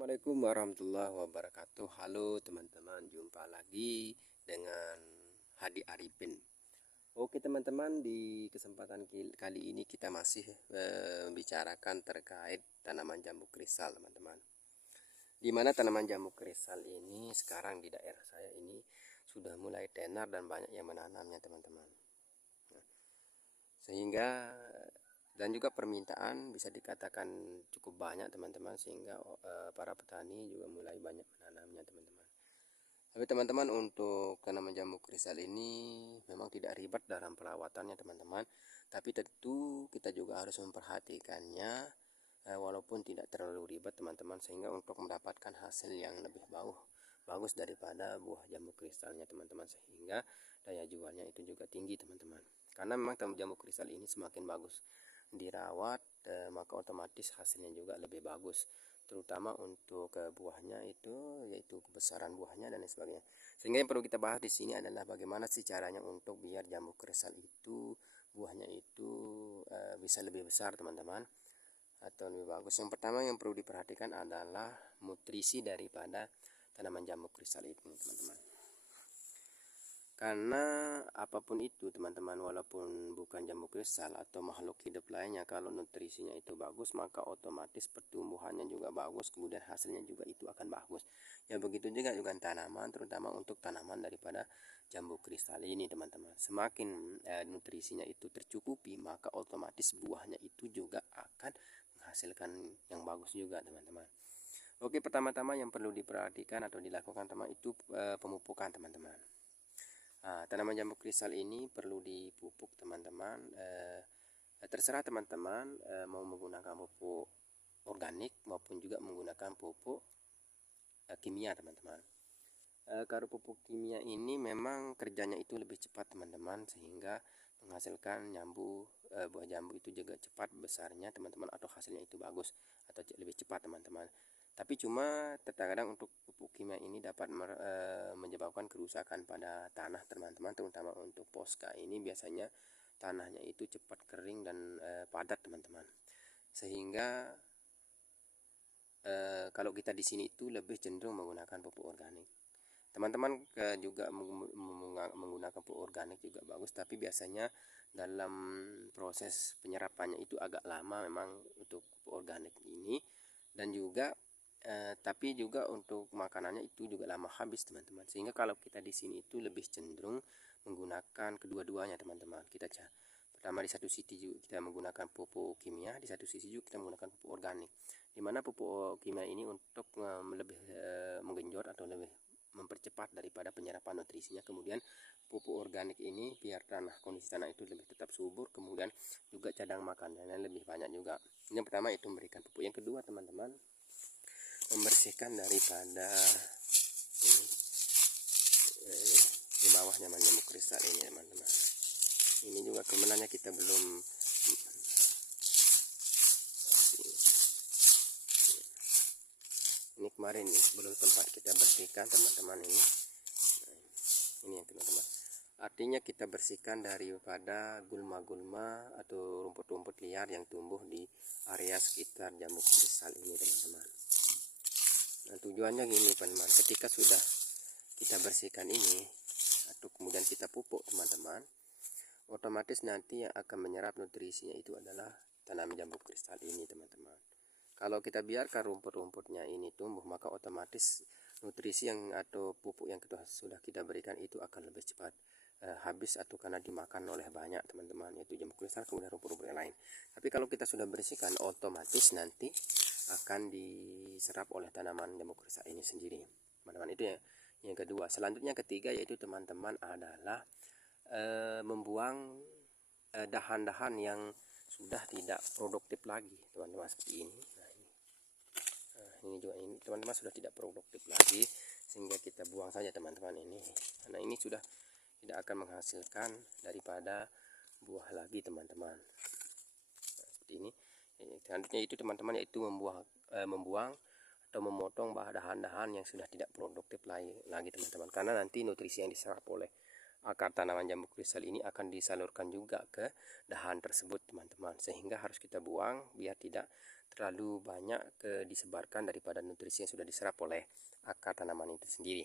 Assalamualaikum warahmatullahi wabarakatuh. Halo teman-teman, jumpa lagi dengan Hadi Arifin. Oke teman-teman, di kesempatan kali ini kita masih membicarakan terkait tanaman jambu kristal teman-teman. Di mana tanaman jambu kristal ini sekarang di daerah saya ini sudah mulai tenar dan banyak yang menanamnya teman-teman. Sehingga dan juga permintaan bisa dikatakan cukup banyak teman-teman, sehingga para petani juga mulai banyak menanamnya teman-teman. Tapi teman-teman, untuk tanaman jambu kristal ini memang tidak ribet dalam perawatannya teman-teman, tapi tentu kita juga harus memperhatikannya walaupun tidak terlalu ribet teman-teman, sehingga untuk mendapatkan hasil yang lebih bagus daripada buah jambu kristalnya teman-teman, sehingga daya jualnya itu juga tinggi teman-teman. Karena memang jambu kristal ini semakin bagus dirawat maka otomatis hasilnya juga lebih bagus, terutama untuk buahnya itu, yaitu kebesaran buahnya dan lain sebagainya. Sehingga yang perlu kita bahas di sini adalah bagaimana sih caranya untuk biar jambu kristal itu buahnya itu bisa lebih besar teman-teman, atau lebih bagus. Yang pertama yang perlu diperhatikan adalah nutrisi daripada tanaman jambu kristal itu teman-teman. Karena apapun itu teman-teman, walaupun bukan jambu kristal atau makhluk hidup lainnya, kalau nutrisinya itu bagus maka otomatis pertumbuhannya juga bagus, kemudian hasilnya juga itu akan bagus. Ya begitu juga dengan tanaman, terutama untuk tanaman daripada jambu kristal ini teman-teman. Semakin nutrisinya itu tercukupi, maka otomatis buahnya itu juga akan menghasilkan yang bagus juga teman-teman. Oke, pertama-tama yang perlu diperhatikan atau dilakukan teman itu pemupukan teman-teman. Tanaman jambu kristal ini perlu dipupuk teman-teman. Terserah teman-teman mau menggunakan pupuk organik maupun juga menggunakan pupuk kimia teman-teman. Kalau pupuk kimia ini memang kerjanya itu lebih cepat teman-teman, sehingga menghasilkan buah jambu itu juga cepat besarnya teman-teman, atau hasilnya itu bagus atau lebih cepat teman-teman. Tapi cuma terkadang untuk pupuk kimia ini dapat menyebabkan kerusakan pada tanah teman-teman, terutama untuk posca ini biasanya tanahnya itu cepat kering dan padat teman-teman. Sehingga kalau kita di sini itu lebih cenderung menggunakan pupuk organik. Teman-teman juga menggunakan pupuk organik juga bagus, tapi biasanya dalam proses penyerapannya itu agak lama memang untuk pupuk organik ini, dan juga tapi juga untuk makanannya itu juga lama habis teman-teman. Sehingga kalau kita di sini itu lebih cenderung menggunakan kedua-duanya teman-teman. Pertama di satu sisi juga kita menggunakan pupuk kimia, di satu sisi juga kita menggunakan pupuk organik. Dimana pupuk kimia ini untuk lebih menggenjot atau lebih mempercepat daripada penyerapan nutrisinya. Kemudian pupuk organik ini biar kondisi tanah itu lebih tetap subur, kemudian juga cadang makanannya lebih banyak juga. Yang pertama itu memberikan pupuk. Yang kedua teman-teman, membersihkan daripada di bawahnya jambu kristal ini teman-teman. Ini juga sebenarnya kita belum ini kemarin nih belum sempat kita bersihkan teman-teman. Ini yang teman-teman, artinya kita bersihkan daripada gulma-gulma atau rumput-rumput liar yang tumbuh di area sekitar jambu kristal ini teman-teman. Nah, tujuannya gini teman-teman, ketika sudah kita bersihkan ini atau kemudian kita pupuk teman-teman, otomatis nanti yang akan menyerap nutrisinya itu adalah tanaman jambu kristal ini teman-teman. Kalau kita biarkan rumput-rumputnya ini tumbuh, maka otomatis nutrisi atau pupuk yang sudah kita berikan itu akan lebih cepat habis, atau karena dimakan oleh banyak teman-teman, yaitu jambu kristal kemudian rumput-rumput yang lain. Tapi kalau kita sudah bersihkan, otomatis nanti akan diserap oleh tanaman jambu kristal ini sendiri teman-teman. Itu ya yang kedua. Selanjutnya ketiga yaitu teman-teman adalah membuang dahan-dahan yang sudah tidak produktif lagi teman-teman, seperti ini. Ini juga ini teman-teman sudah tidak produktif lagi, sehingga kita buang saja teman-teman ini, karena ini sudah tidak akan menghasilkan daripada buah lagi teman-teman. Seperti ini. Selanjutnya itu teman-teman yaitu membuang atau memotong dahan-dahan yang sudah tidak produktif lagi teman-teman, karena nanti nutrisi yang diserap oleh akar tanaman jambu kristal ini akan disalurkan juga ke dahan tersebut teman-teman, sehingga harus kita buang biar tidak terlalu banyak disebarkan daripada nutrisi yang sudah diserap oleh akar tanaman itu sendiri.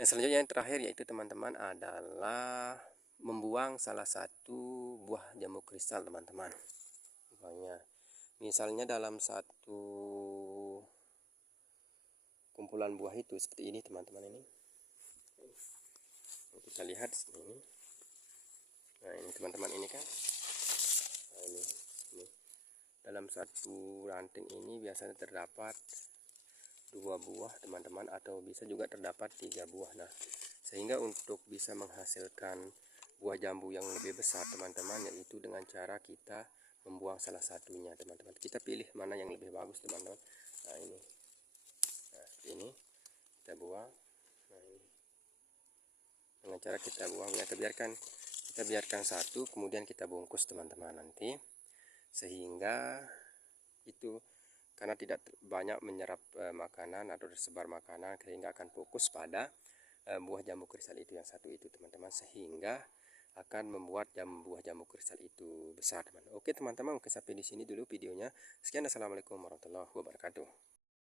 Yang selanjutnya yang terakhir yaitu teman-teman adalah membuang salah satu buah jambu kristal teman-teman. Misalnya dalam satu kumpulan buah itu seperti ini teman-teman, ini kita lihat sini. Nah ini teman-teman, ini kan, nah, ini dalam satu ranting ini biasanya terdapat 2 buah teman-teman, atau bisa juga terdapat 3 buah. Nah sehingga untuk bisa menghasilkan buah jambu yang lebih besar teman-teman, yaitu dengan cara kita membuang salah satunya teman-teman. Kita pilih mana yang lebih bagus teman-teman. Nah ini kita buang. Nah ini dengan cara kita buang ya, kita biarkan satu, kemudian kita bungkus teman-teman nanti, sehingga itu karena tidak banyak menyerap makanan atau tersebar makanan, sehingga akan fokus pada buah jambu kristal itu yang satu itu teman-teman, sehingga akan membuat buah jambu kristal itu besar teman. Oke teman-teman, mungkin sampai di sini dulu videonya. Sekian, assalamualaikum warahmatullahi wabarakatuh.